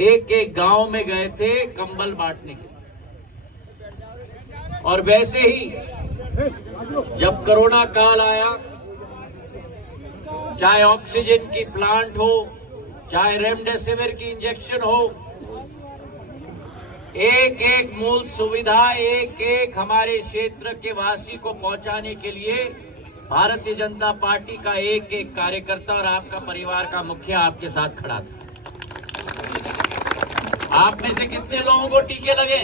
एक एक गांव में गए थे कंबल बांटने के लिए। और वैसे ही जब कोरोना काल आया, चाहे ऑक्सीजन की प्लांट हो, चाहे रेमडेसिविर की इंजेक्शन हो, एक एक मूल सुविधा एक एक हमारे क्षेत्र के वासी को पहुंचाने के लिए भारतीय जनता पार्टी का एक एक कार्यकर्ता और आपका परिवार का मुखिया आपके साथ खड़ा था। आप में से कितने लोगों को टीके लगे?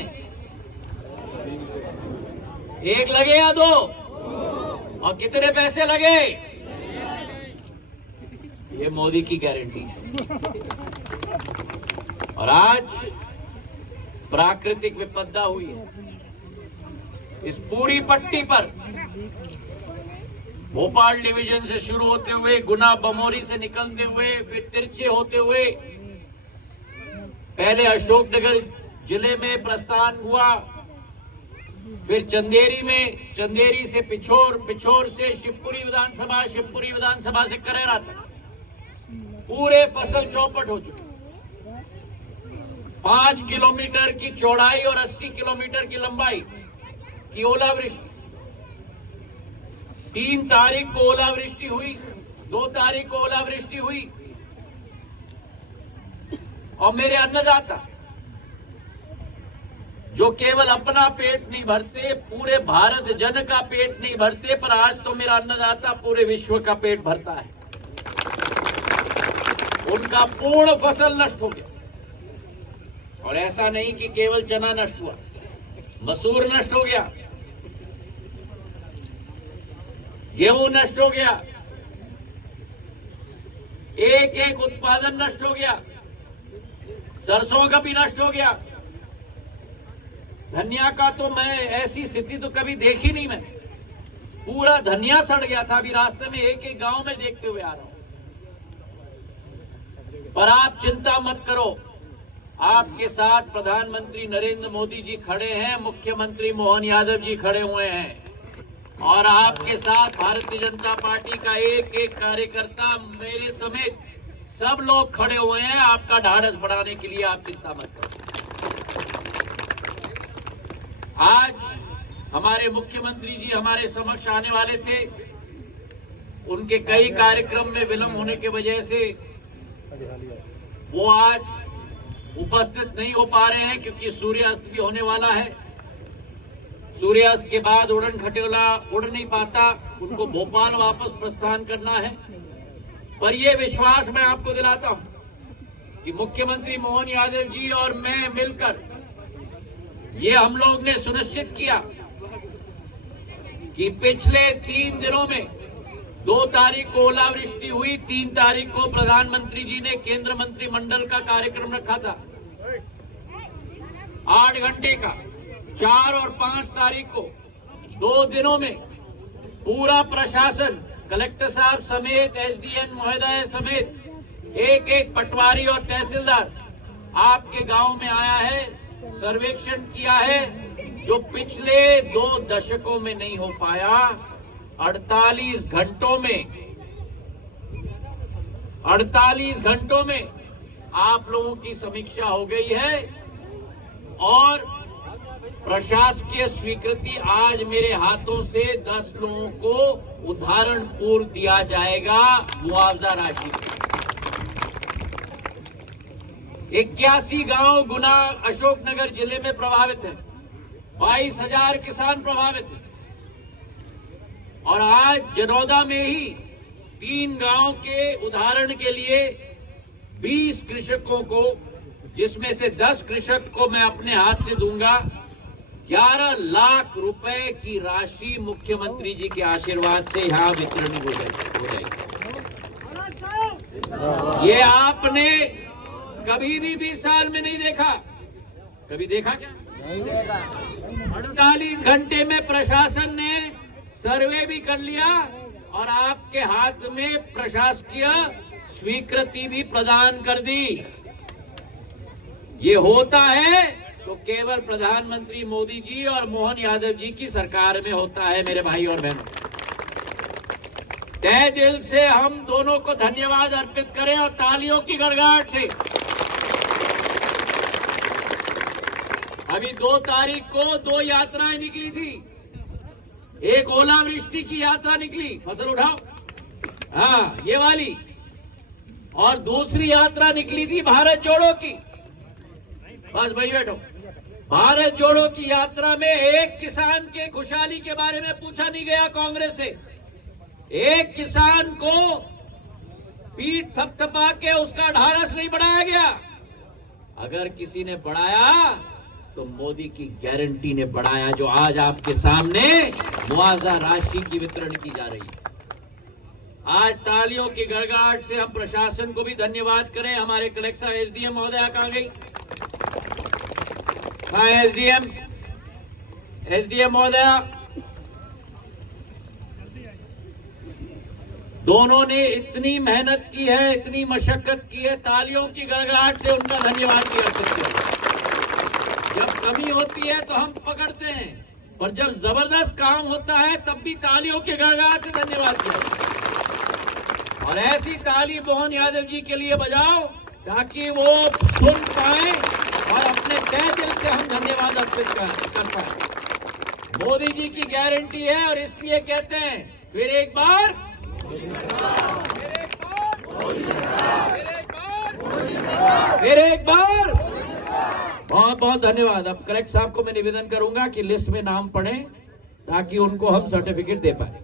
एक लगे या दो? और कितने पैसे लगे? ये मोदी की गारंटी है। और आज प्राकृतिक विपदा हुई है इस पूरी पट्टी पर, भोपाल डिवीजन से शुरू होते हुए, गुना बमोरी से निकलते हुए, फिर तिरछे होते हुए, पहले अशोकनगर जिले में प्रस्थान हुआ, फिर चंदेरी में, चंदेरी से पिछोर, पिछोर से शिवपुरी विधानसभा, शिवपुरी विधानसभा से करेरा तक पूरे फसल चौपट हो चुके। 5 किलोमीटर की चौड़ाई और 80 किलोमीटर की लंबाई की ओलावृष्टि। 3 तारीख को ओलावृष्टि हुई, 2 तारीख को ओलावृष्टि हुई, और मेरे अन्नदाता जो केवल अपना पेट नहीं भरते, पूरे भारत जन का पेट नहीं भरते, पर आज तो मेरा अन्नदाता पूरे विश्व का पेट भरता है। उनका पूर्ण फसल नष्ट हो गया। और ऐसा नहीं कि केवल चना नष्ट हुआ, मसूर नष्ट हो गया, गेहूं नष्ट हो गया, एक एक उत्पादन नष्ट हो गया, सरसों का भी नष्ट हो गया। धनिया का तो मैं ऐसी स्थिति तो कभी देखी नहीं, मैं पूरा धनिया सड़ गया था। अभी रास्ते में एक एक गांव में देखते हुए आ रहा हूं। पर आप चिंता मत करो, आपके साथ प्रधानमंत्री नरेंद्र मोदी जी खड़े हैं, मुख्यमंत्री मोहन यादव जी खड़े हुए हैं, और आपके साथ भारतीय जनता पार्टी का एक एक कार्यकर्ता, मेरे समेत सब लोग खड़े हुए हैं आपका ढाढ़स बढ़ाने के लिए। आप चिंता मत करो। आज हमारे मुख्यमंत्री जी हमारे समक्ष आने वाले थे, उनके कई कार्यक्रम में विलंब होने की वजह से वो आज उपस्थित नहीं हो पा रहे हैं, क्योंकि सूर्यास्त भी होने वाला है। सूर्यास्त के बाद उड़न खटोला उड़ नहीं पाता, उनको भोपाल वापस प्रस्थान करना है। पर यह विश्वास मैं आपको दिलाता हूं कि मुख्यमंत्री मोहन यादव जी और मैं मिलकर ये हम लोग ने सुनिश्चित किया कि पिछले 3 दिनों में 2 तारीख को ओलावृष्टि हुई, 3 तारीख को प्रधानमंत्री जी ने केंद्र मंत्रिमंडल का कार्यक्रम रखा था 8 घंटे का। 4 और 5 तारीख को 2 दिनों में पूरा प्रशासन, कलेक्टर साहब समेत, एसडीएम महोदय समेत एक एक पटवारी और तहसीलदार आपके गांव में आया है, सर्वेक्षण किया है, जो पिछले 2 दशकों में नहीं हो पाया। 48 घंटों में आप लोगों की समीक्षा हो गई है, और प्रशासकीय स्वीकृति आज मेरे हाथों से 10 लोगों को उदाहरण पूर्व दिया जाएगा मुआवजा राशि। 81 गांव गुना अशोकनगर जिले में प्रभावित है, 22,000 किसान प्रभावित है। और आज जनौदा में ही 3 गांव के उदाहरण के लिए 20 कृषकों को, जिसमें से 10 कृषक को मैं अपने हाथ से दूंगा, 11 लाख रुपए की राशि मुख्यमंत्री जी के आशीर्वाद से यहां वितरण हो जाएगी। ये आपने कभी भी 20 साल में नहीं देखा। कभी देखा क्या? नहीं देखा। 48 घंटे में प्रशासन ने सर्वे भी कर लिया और आपके हाथ में प्रशासकीय स्वीकृति भी प्रदान कर दी। ये होता है तो केवल प्रधानमंत्री मोदी जी और मोहन यादव जी की सरकार में होता है। मेरे भाई और बहनों, तहे दिल से हम दोनों को धन्यवाद अर्पित करें और तालियों की गड़गड़ाहट से अभी 2 तारीख को 2 यात्राएं निकली थी। एक ओलावृष्टि की यात्रा निकली, फसल उठाओ, हाँ ये वाली, और दूसरी यात्रा निकली थी भारत जोड़ो की। बस भाई बैठो। भारत जोड़ो की यात्रा में एक किसान के खुशहाली के बारे में पूछा नहीं गया कांग्रेस से। एक किसान को पीठ थपथपा के उसका ढाढ़स नहीं बढ़ाया गया। अगर किसी ने बढ़ाया तो मोदी की गारंटी ने बढ़ाया, जो आज आपके सामने मुआवजा राशि की वितरण की जा रही है। आज तालियों की गड़गड़ाहट से हम प्रशासन को भी धन्यवाद करें। हमारे कलेक्टर एसडीएम महोदया कहां गई? कहां है एसडीएम महोदया? दोनों ने इतनी मेहनत की है, इतनी मशक्कत की है, तालियों की गड़गड़ाहट से उनका धन्यवाद भी कर सकते हैं। जब कमी होती है तो हम पकड़ते हैं, पर जब जबरदस्त काम होता है तब भी तालियों के गड़गड़ाहट से धन्यवाद किया। और ऐसी ताली मोहन यादव जी के लिए बजाओ ताकि वो सुन पाए और अपने तहे दिल से हम धन्यवाद अर्पित कर पाए। मोदी जी की गारंटी है और इसलिए कहते हैं फिर एक बार, फिर एक बार। बहुत बहुत धन्यवाद। अब कलेक्टर साहब को मैं निवेदन करूंगा कि लिस्ट में नाम पढ़ें ताकि उनको हम सर्टिफिकेट दे पाए।